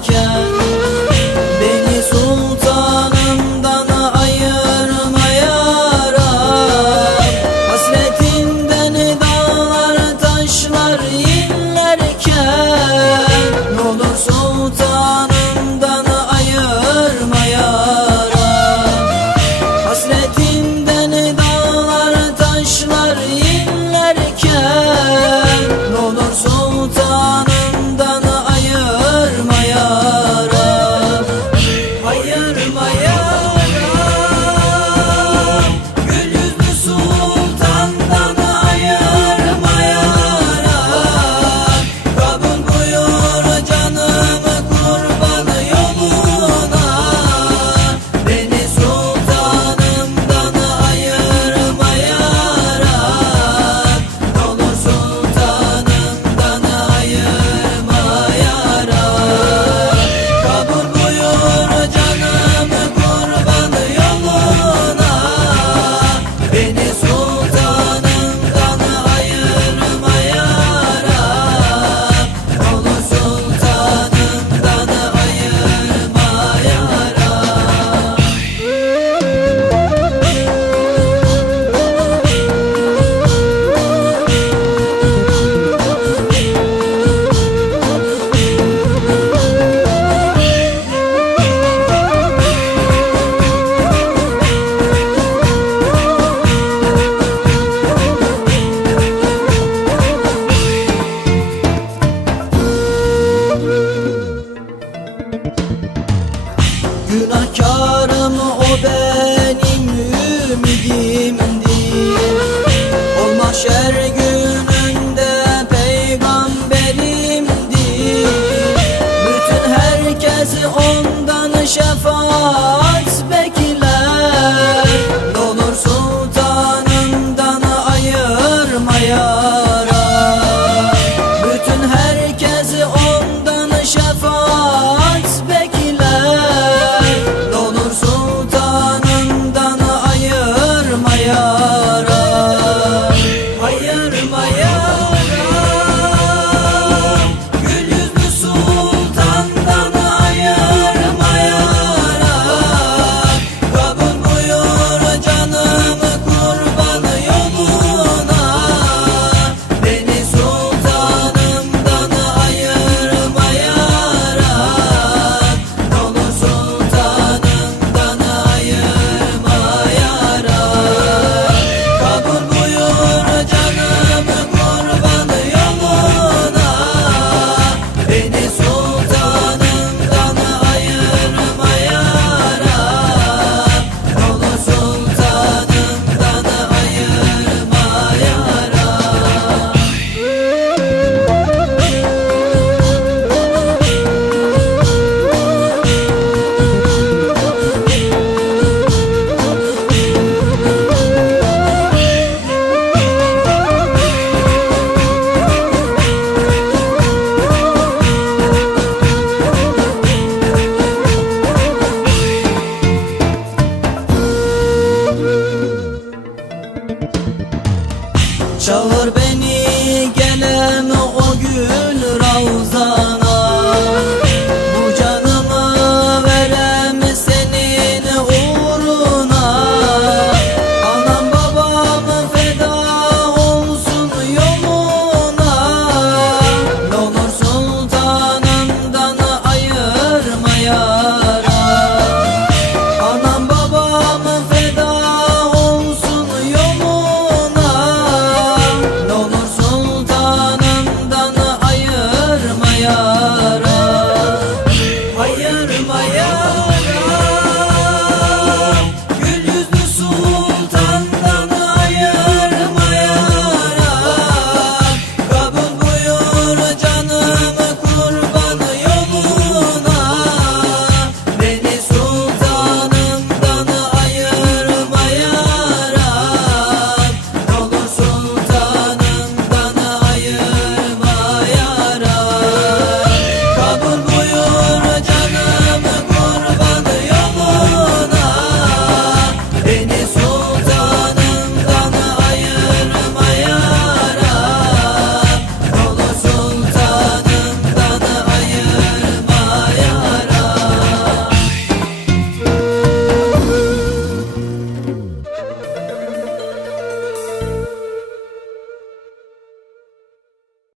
giderken شفاعة